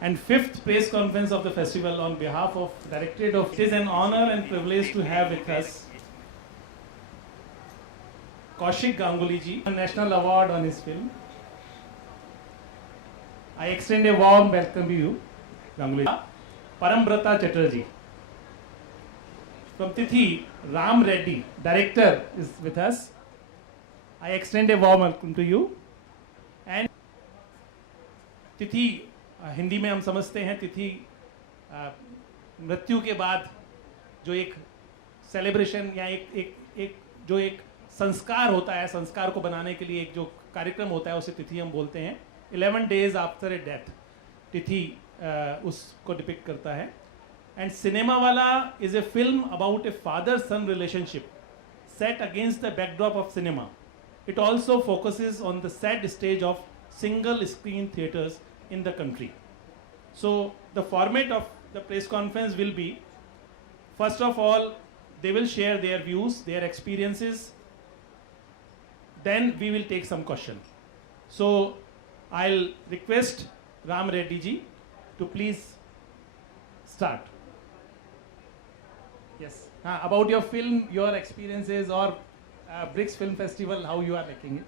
and fifth press conference of the festival on behalf of Directorate of. It is an honor and privilege to have with us Kaushik Ganguly ji, a national award on his film. I extend a warm welcome to you, Ganguly. Parambrata Chatterjee. From Thithi, Ram Reddy, director, is with us. I extend a warm welcome to you. And तिथि हिंदी में हम समझते हैं तिथि मृत्यु के बाद जो एक सेलिब्रेशन या एक जो एक संस्कार होता है, संस्कार को बनाने के लिए एक जो कार्यक्रम होता है उसे तिथि हम बोलते हैं. 11 days after a death तिथि उसको डिपिक्ट करता है. And Ciemawala is a film about a father-son relationship set against the backdrop of cinema. It also focuses on the sad stage of single-screen theatres in the country. So the format of the press conference will be, first of all, they will share their views, their experiences. Then we will take some questions. So I'll request Ram Reddy ji to please start. Yes. About your film, your experiences, or BRICS Film Festival, how you are making it.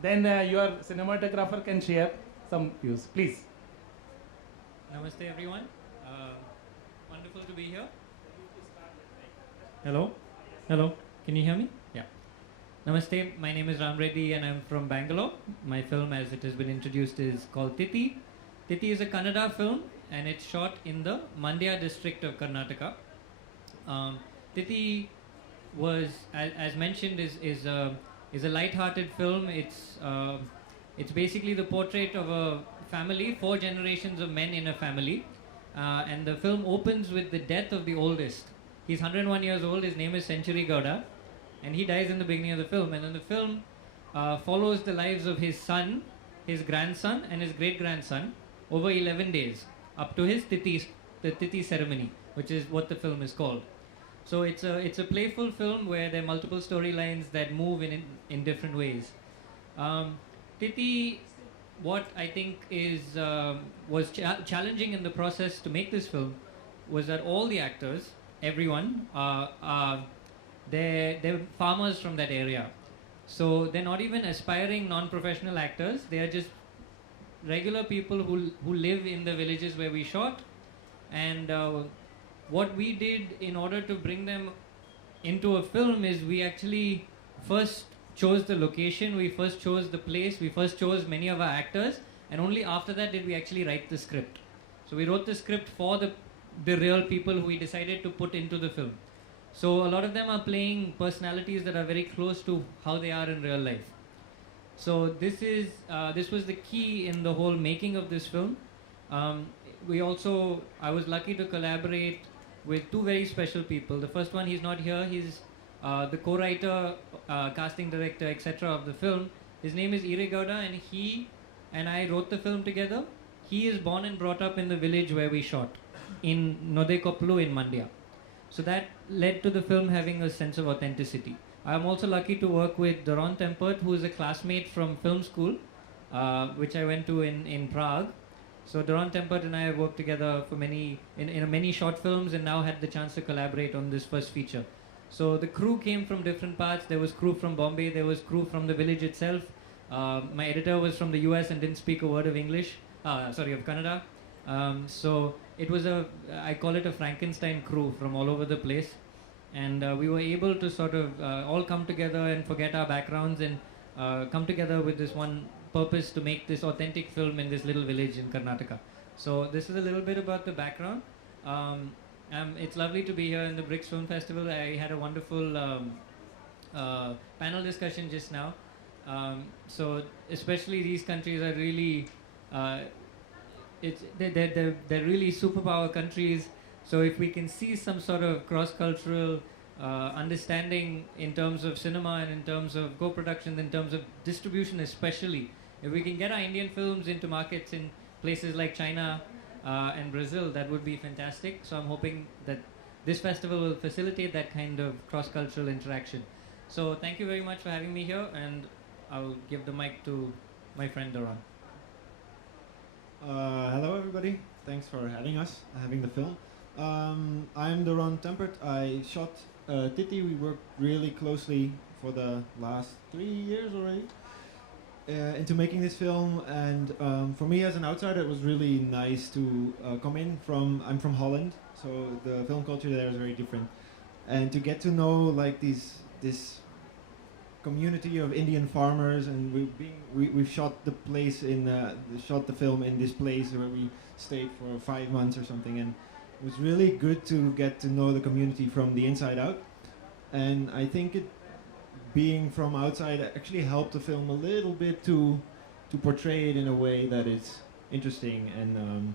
Then your cinematographer can share some views. Please. Namaste everyone. Wonderful to be here. Hello? Hello? Can you hear me? Yeah. Namaste, my name is Ram Reddy and I'm from Bangalore. My film, as it has been introduced, is called Thithi. Thithi is a Kannada film and it's shot in the Mandya district of Karnataka. Thithi was, as mentioned, is a light-hearted film. It's basically the portrait of a family, 4 generations of men in a family, and the film opens with the death of the oldest. He's 101 years old. His name is Century Gowda, and he dies in the beginning of the film. And then the film follows the lives of his son, his grandson, and his great-grandson over 11 days up to his the Thithi ceremony, which is what the film is called. So it's a playful film where there are multiple storylines that move in different ways. Thithi, what I think was challenging in the process to make this film was that all the actors, everyone, they're farmers from that area. So they're not even aspiring non-professional actors. They are just regular people who live in the villages where we shot. And what we did in order to bring them into a film is we actually first chose the location, we first chose the place, we first chose many of our actors, and only after that did we actually write the script. So we wrote the script for the real people who we decided to put into the film. So a lot of them are playing personalities that are very close to how they are in real life. So this was the key in the whole making of this film. I was lucky to collaborate with 2 very special people. The first one, he's not here, he's the co-writer, casting director, etc. of the film. His name is Ire Gowda, and he and I wrote the film together. He is born and brought up in the village where we shot, in Nodekoplu in Mandya. So that led to the film having a sense of authenticity. I'm also lucky to work with Doron Tempert, who is a classmate from film school, which I went to in Prague. So Doron Tempert and I have worked together for many short films and now had the chance to collaborate on this first feature. So the crew came from different parts. There was crew from Bombay, there was crew from the village itself. My editor was from the US and didn't speak a word of of Kannada. So it was I call it a Frankenstein crew from all over the place. And we were able to sort of all come together and forget our backgrounds and come together with this one purpose to make this authentic film in this little village in Karnataka. So this is a little bit about the background. It's lovely to be here in the BRICS Film Festival. I had a wonderful panel discussion just now. So especially these countries are really, they're really superpower countries. So if we can see some sort of cross-cultural understanding in terms of cinema and in terms of co-production, in terms of distribution especially, if we can get our Indian films into markets in places like China and Brazil, that would be fantastic. So I'm hoping that this festival will facilitate that kind of cross-cultural interaction. So thank you very much for having me here, and I'll give the mic to my friend Doron. Hello, everybody. Thanks for having the film. I'm Doron Tempert. I shot Thithi. We worked really closely for the last 3 years already into making this film. And for me, as an outsider, it was really nice to come in from. I'm from Holland, so the film culture there is very different. And to get to know like this community of Indian farmers, and we've shot the place shot the film in this place where we stayed for 5 months or something, and it was really good to get to know the community from the inside out. And I think being from outside actually helped the film a little bit to portray it in a way that is interesting and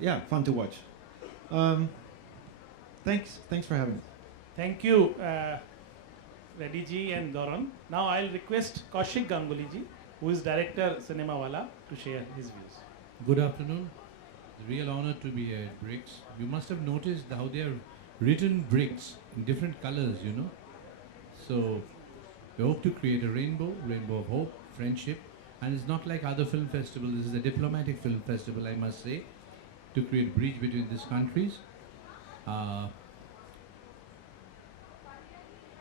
yeah, fun to watch. Thanks for having me. Thank you, Reddy ji and Doron. Now I'll request Kaushik Ganguly ji, who is director Ciemawala, to share his views. Good afternoon. It's a real honor to be here at Bricks. You must have noticed how they are written bricks in different colors, you know. So we hope to create a rainbow of hope, friendship, and it's not like other film festivals. This is a diplomatic film festival, I must say, to create a bridge between these countries.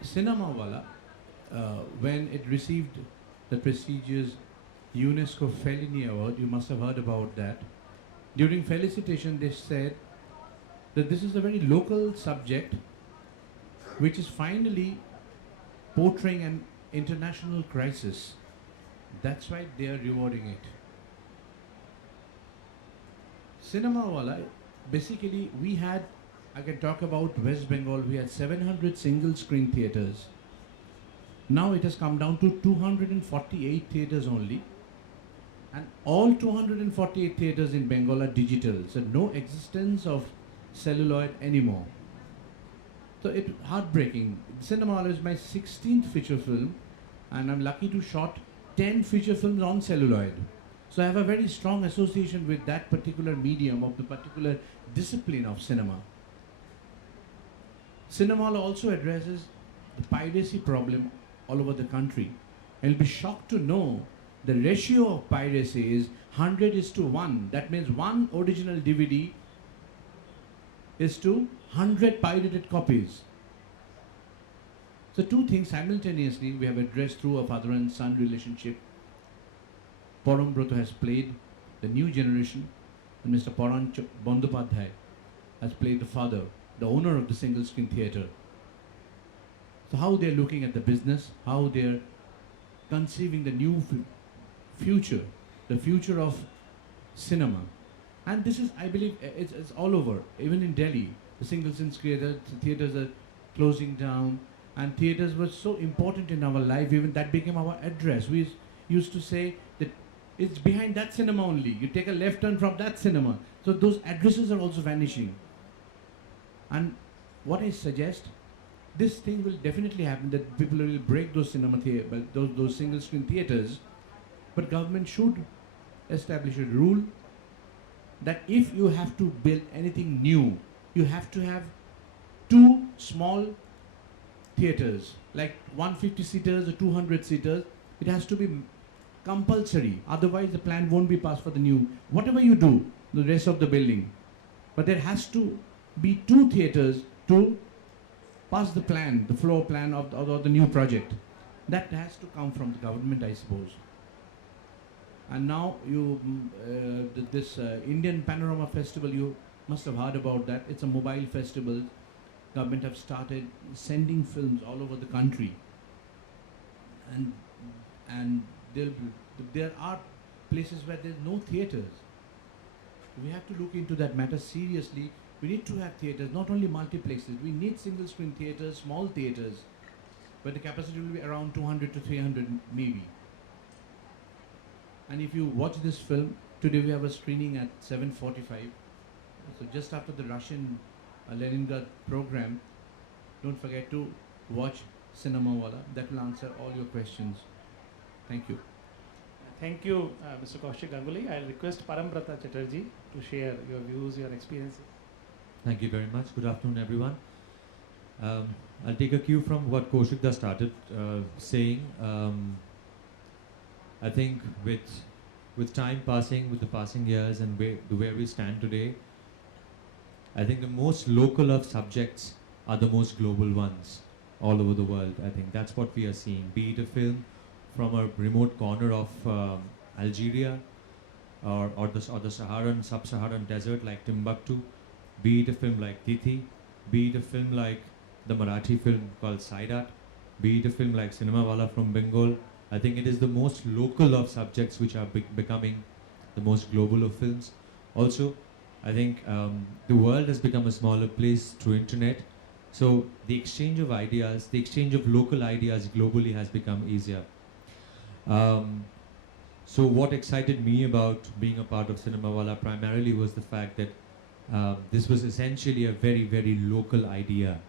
Ciemawala, when it received the prestigious UNESCO Fellini Award, you must have heard about that. During felicitation, they said that this is a very local subject which is finally portraying an international crisis. That's why they are rewarding it. Ciemawala, basically I can talk about West Bengal, we had 700 single screen theatres. Now it has come down to 248 theatres only. And all 248 theatres in Bengal are digital, so no existence of celluloid anymore. So it's heartbreaking. Ciemawala is my 16th feature film, and I'm lucky to shot 10 feature films on celluloid. So I have a very strong association with that particular medium of the particular discipline of cinema. Ciemawala also addresses the piracy problem all over the country. And you'll be shocked to know the ratio of piracy is 100:1. That means one original DVD is to 100 pirated copies. So two things simultaneously we have addressed through a father and son relationship. Param Broto has played the new generation, and Mr. Paran Bandopadhyay has played the father, the owner of the single screen theatre. So how they're looking at the business, how they're conceiving the new future, the future of cinema. And this is, I believe, it's all over. Even in Delhi, the single screen theatres are closing down, and theatres were so important in our life, even that became our address. We used to say that it's behind that cinema only. You take a left turn from that cinema. So those addresses are also vanishing. And what I suggest, this thing will definitely happen, that people will break those those single screen theatres, but government should establish a rule that if you have to build anything new, you have to have 2 small theatres, like 150 seaters or 200 seaters. It has to be compulsory, otherwise the plan won't be passed for the new, whatever you do, the rest of the building. But there has to be 2 theatres to pass the plan, the floor plan of the new project. That has to come from the government, I suppose. And now this Indian Panorama Festival, you must have heard about that. It's a mobile festival. Government have started sending films all over the country. And there are places where there's no theatres. We have to look into that matter seriously. We need to have theatres, not only multiplexes. We need single screen theatres, small theatres, where the capacity will be around 200 to 300 maybe. And if you watch this film, today we have a screening at 7:45. So just after the Russian Leningrad program, don't forget to watch Ciemawala. That will answer all your questions. Thank you. Thank you, Mr. Kaushik Ganguly. I'll request Parambrata Chatterjee to share your views, your experiences. Thank you very much. Good afternoon, everyone. I'll take a cue from what Kaushik started saying. I think with with time passing, with the passing years and where we stand today, I think the most local of subjects are the most global ones all over the world. I think that's what we are seeing. Be it a film from a remote corner of Algeria or the sub-Saharan desert like Timbuktu, be it a film like Thithi, be it a film like the Marathi film called Saidat, be it a film like Ciemawala from Bengal. I think it is the most local of subjects which are becoming the most global of films. Also, I think the world has become a smaller place through internet. So the exchange of ideas, the exchange of local ideas globally has become easier. So what excited me about being a part of Ciemawala primarily was the fact that this was essentially a very, very local idea.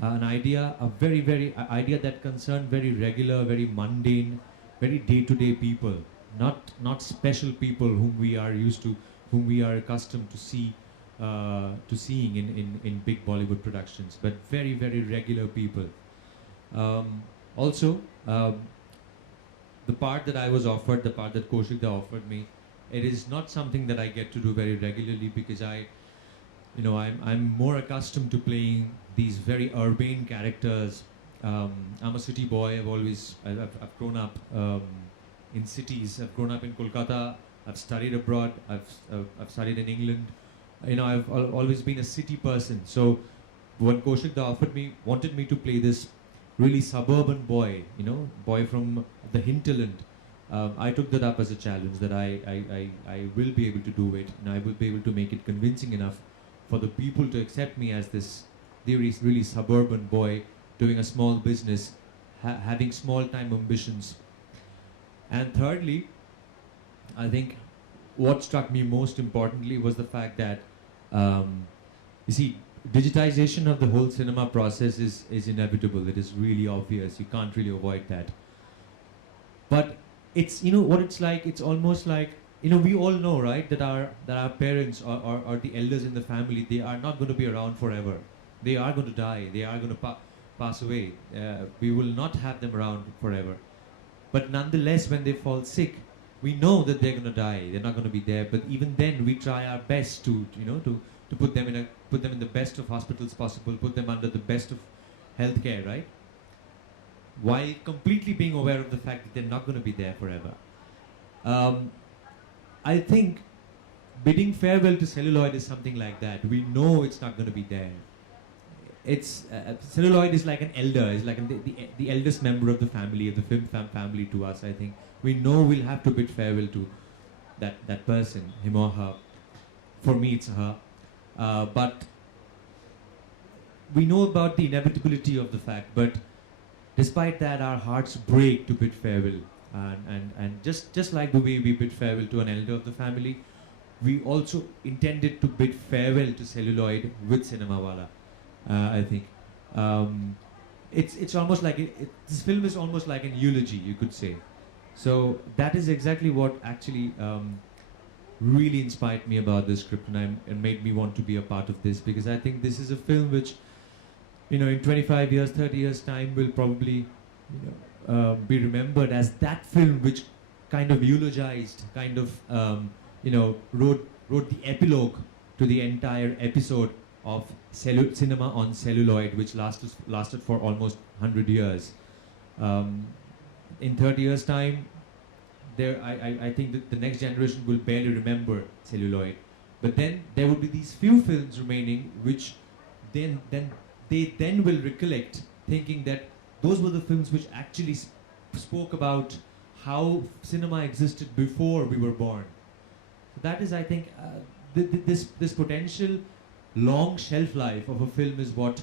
An idea, a very idea that concerned very regular, very mundane, very day-to-day people, not special people whom we are used to, whom we are accustomed to seeing in big Bollywood productions, but very, very regular people. Also, the part that I was offered, the part that Kaushikda offered me, it is not something that I get to do very regularly because I'm more accustomed to playing these very urbane characters. I'm a city boy. I've grown up in cities. I've grown up in Kolkata. I've studied abroad. I've studied in England. I've always been a city person. So when Kaushikda wanted me to play this really suburban boy, boy from the hinterland, I took that up as a challenge that I will be able to do it, and I will be able to make it convincing enough for the people to accept me as this really suburban boy doing a small business, having small time ambitions. And thirdly, I think what struck me most importantly was the fact that, you see, digitization of the whole cinema process is inevitable. It is really obvious. You can't really avoid that. But it's, what it's like, it's almost like, we all know, right, that our parents or the elders in the family, they are not going to be around forever. They are going to die. They are going to pass away. We will not have them around forever. But nonetheless, when they fall sick, we know that they're going to die. They're not going to be there. But even then, we try our best to put them in the best of hospitals possible, put them under the best of healthcare, right? While completely being aware of the fact that they're not going to be there forever. I think bidding farewell to celluloid is something like that. We know it's not going to be there. It's celluloid is like an elder, is like the eldest member of the family, of the film family to us. I think we know we'll have to bid farewell to that person, him or her. For me, it's her. But we know about the inevitability of the fact. But despite that, our hearts break to bid farewell. And just like the way we bid farewell to an elder of the family, we also intended to bid farewell to celluloid with Ciemawala. I think it's almost like this film is almost like an eulogy, you could say. So that is exactly what actually really inspired me about this script, and made me want to be a part of this, because I think this is a film which, in 25 years, 30 years time, will probably be remembered as that film which kind of eulogized, kind of wrote the epilogue to the entire episode of cinema on celluloid, which lasted for almost 100 years. In 30 years' time, I think that the next generation will barely remember celluloid. But then there will be these few films remaining, which they will recollect, thinking that those were the films which actually spoke about how cinema existed before we were born. So that is, I think, this potential long shelf life of a film is what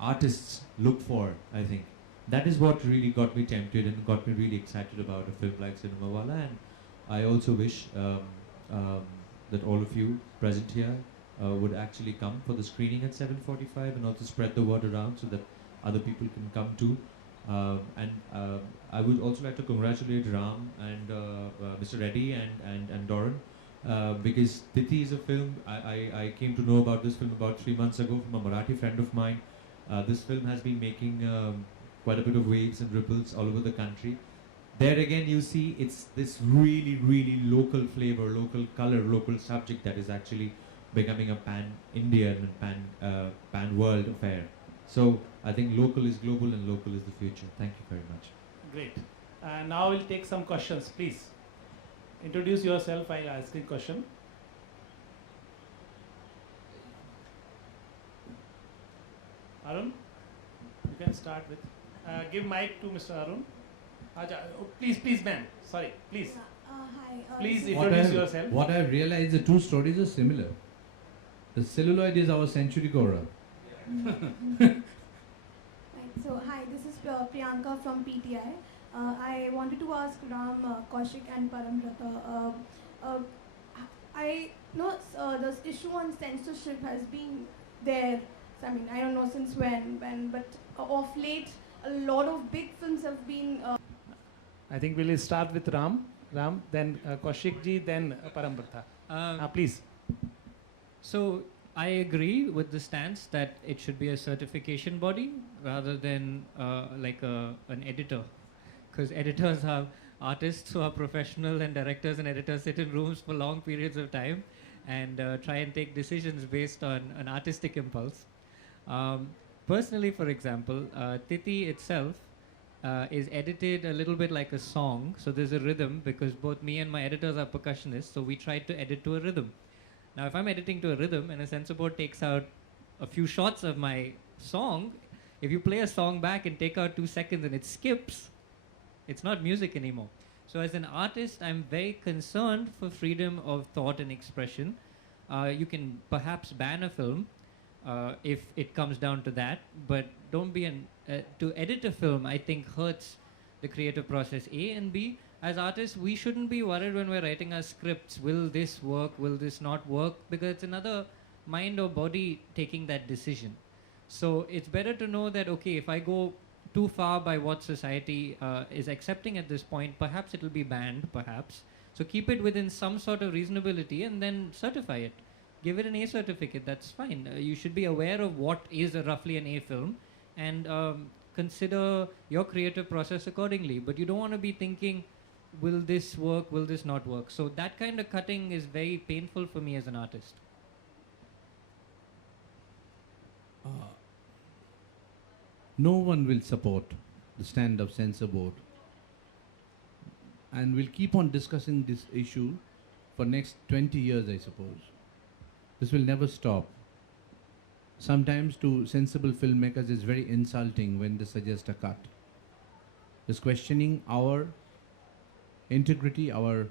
artists look for, I think. That is what really got me tempted and got me really excited about a film like Ciemawala. And I also wish that all of you present here would actually come for the screening at 7:45 and also spread the word around so that other people can come too. I would also like to congratulate Ram and Mr. Reddy and Doran. Because Thithi is a film, I came to know about this film about 3 months ago from a Marathi friend of mine. This film has been making quite a bit of waves and ripples all over the country. there again you see it's this really, really local flavor, local color, local subject that is actually becoming a pan-Indian and pan-world affair. So I think local is global and local is the future. Thank you very much. Great. Now we'll take some questions, please. Introduce yourself while asking question. Arun, you can start with. Give mic to Mr. Arun. Please, ma'am. Sorry, please. Hi. Please this- introduce yourself. What I've realized, the two stories are similar. The celluloid is our century Gora. Right. So, hi, this is Priyanka from PTI. I wanted to ask Ram, Kaushik, and Paramrata. I know this issue on censorship has been there. I mean, I don't know since when, but of late, a lot of big films have been. I think we'll start with Ram, then Kaushik ji, then Paramrata. Please. So I agree with the stance that it should be a certification body rather than like an editor, because editors are artists who are professional, and directors and editors sit in rooms for long periods of time and try and take decisions based on an artistic impulse. Personally, for example, Thithi itself is edited a little bit like a song. So there's a rhythm, because both me and my editors are percussionists, so we try to edit to a rhythm. Now, if I'm editing to a rhythm and a censor board takes out a few shots of my song, if you play a song back and take out 2 seconds and it skips, it's not music anymore. So as an artist, I'm very concerned for freedom of thought and expression. You can perhaps ban a film if it comes down to that, but don't be to edit a film, I think hurts the creative process, A, and B, as artists, we shouldn't be worried when we're writing our scripts, will this work, will this not work, because it's another mind or body taking that decision. So it's better to know that, okay, if I go too far by what society is accepting at this point, perhaps it will be banned, perhaps. So keep it within some sort of reasonability and then certify it. Give it an A certificate, that's fine. You should be aware of what is roughly an A film and consider your creative process accordingly. But you don't want to be thinking, will this work, will this not work? So that kind of cutting is very painful for me as an artist. No one will support the stand of censor board, and we'll keep on discussing this issue for next 20 years, I suppose. This will never stop. Sometimes to sensible filmmakers it's very insulting when they suggest a cut. It's questioning our integrity, our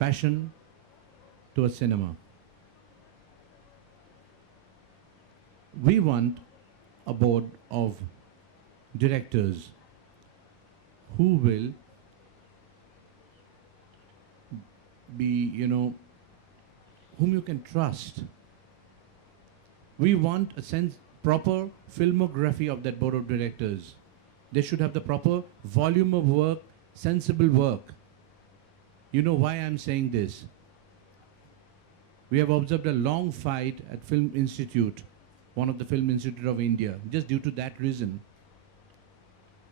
passion towards cinema. We want a board of directors who will be, whom you can trust. We want a proper filmography of that board of directors. They should have the proper volume of work, sensible work. You know why I'm saying this? We have observed a long fight at Film Institute, one of the Film Institute of India, just due to that reason.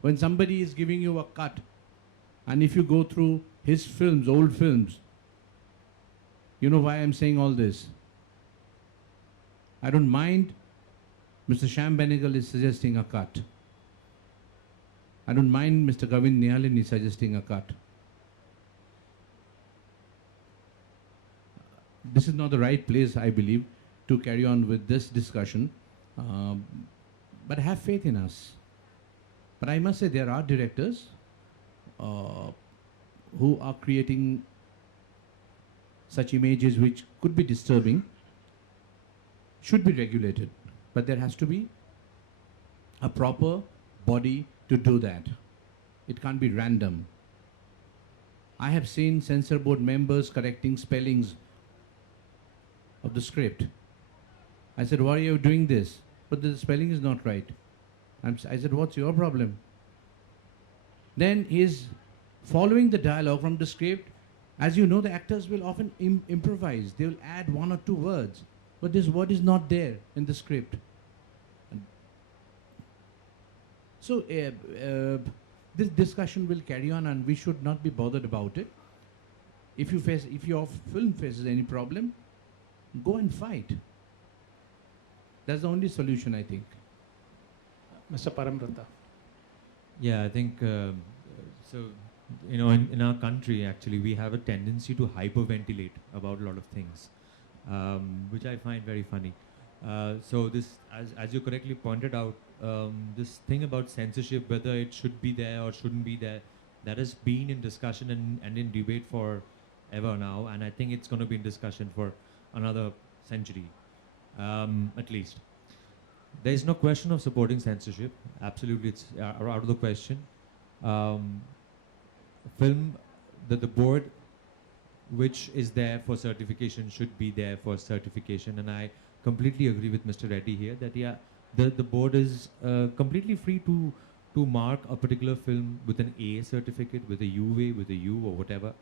When somebody is giving you a cut, and if you go through his films, old films, you know why I'm saying all this? I don't mind Mr. Shyam Benegal is suggesting a cut. I don't mind Mr. Govind Nihalini suggesting a cut. This is not the right place, I believe, to carry on with this discussion. But have faith in us. But I must say there are directors who are creating such images which could be disturbing, should be regulated. But there has to be a proper body to do that. It can't be random. I have seen censor board members correcting spellings of the script. I said, why are you doing this? But the spelling is not right. I said, what's your problem? Then he is following the dialogue from the script. As you know, the actors will often improvise. They will add 1 or 2 words. But this word is not there in the script. So this discussion will carry on, and we should not be bothered about it. If your film faces any problem, go and fight. That's the only solution, I think. Mr. Paramrata. Yeah, I think so. You know, in our country, actually, we have a tendency to hyperventilate about a lot of things, which I find very funny. So this, as you correctly pointed out, this thing about censorship, whether it should be there or shouldn't be there, that has been in discussion and in debate for ever now, and I think it's going to be in discussion for another century, at least. There is no question of supporting censorship. Absolutely, it's out of the question. Film, the board which is there for certification should be there for certification, and I completely agree with Mr. Reddy here that the board is completely free to mark a particular film with an A certificate, with a UA, with a U or whatever.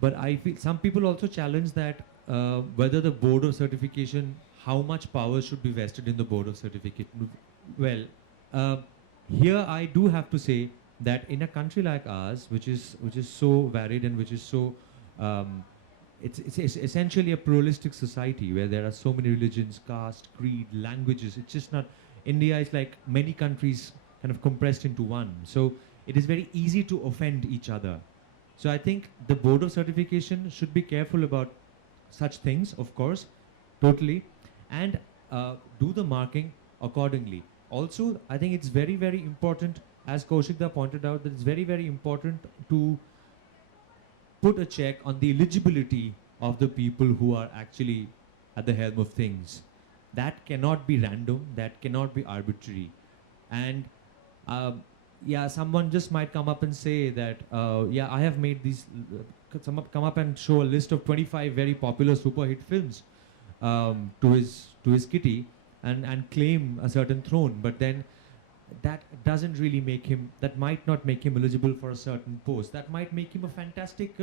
But I feel some people also challenge that whether the board of certification, how much power should be vested in the board of certificate. Well, here I do have to say that in a country like ours, which is so varied and which is so, it's essentially a pluralistic society where there are so many religions, caste, creed, languages. It's just not, India is like many countries kind of compressed into one. So it is very easy to offend each other. So I think the board of certification should be careful about such things, of course, totally, and do the marking accordingly. Also, I think it's very, very important, as Kaushikda pointed out, that it's very, very important to put a check on the eligibility of the people who are actually at the helm of things. That cannot be random, that cannot be arbitrary. And yeah, someone just might come up and say that, yeah, I have made these, come up and show a list of 25 very popular super hit films to his kitty and claim a certain throne, but then that doesn't really make him, that might not make him eligible for a certain post. That might make him a fantastic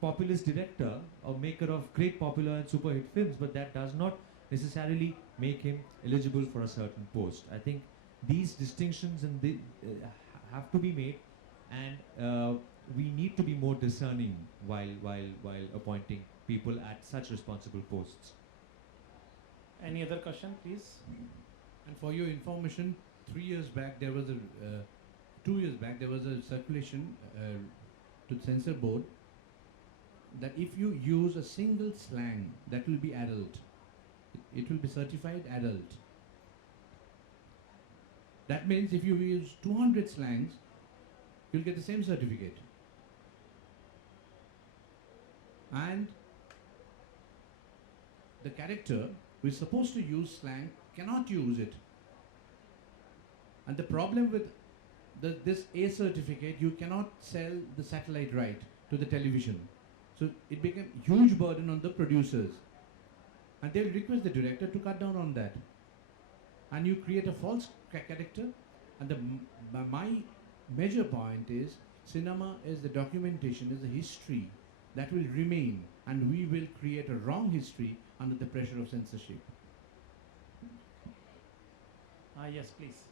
populist director or maker of great popular and super hit films, but that does not necessarily make him eligible for a certain post. I think these distinctions and have to be made, and we need to be more discerning while appointing people at such responsible posts. Any other question, please? And for your information, 3 years back there was a 2 years back there was a circulation to the censor board that if you use a single slang, that will be adult. It will be certified adult. That means if you use 200 slangs, you'll get the same certificate. And the character who is supposed to use slang cannot use it. And the problem with this A certificate, you cannot sell the satellite right to the television. So it became a huge burden on the producers. And they'll request the director to cut down on that. And you create a false character. And my major point is, cinema is the documentation, is the history that will remain. And we will create a wrong history under the pressure of censorship. Yes, please.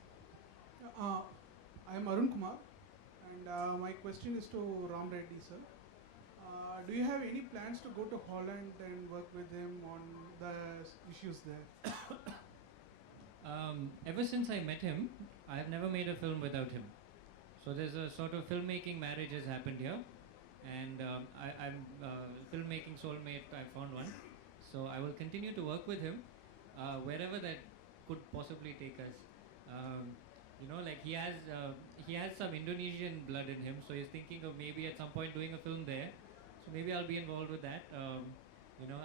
I am Arun Kumar, and my question is to Ram Reddy sir. Do you have any plans to go to Holland and work with him on the issues there? Ever since I met him, I have never made a film without him. So there's a sort of filmmaking marriage has happened here, and I'm filmmaking soulmate. I found one, so I will continue to work with him wherever that could possibly take us. You know, like he has some Indonesian blood in him, so he's thinking of maybe at some point doing a film there. So maybe I'll be involved with that. You know,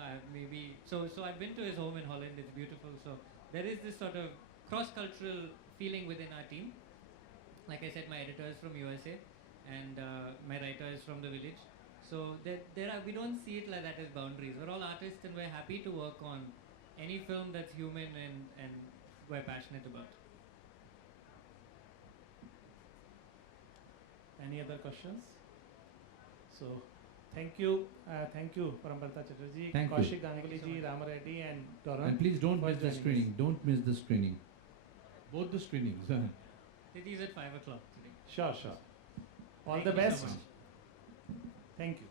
so I've been to his home in Holland. It's beautiful. So there is this sort of cross-cultural feeling within our team. Like I said, my editor is from USA, and my writer is from the village. So we don't see it like that as boundaries. We're all artists, and we're happy to work on any film that's human and we're passionate about. Any other questions? So, thank you, Parambrata Chatterjee, Thank you. Kaushik Ganeguli, Ram Reddy, and Doran. And please don't for miss the joining screening. Don't miss the screening. Both the screenings. It is at 5 o'clock today. Sure, sure. All Thank the you so best. much. Thank you.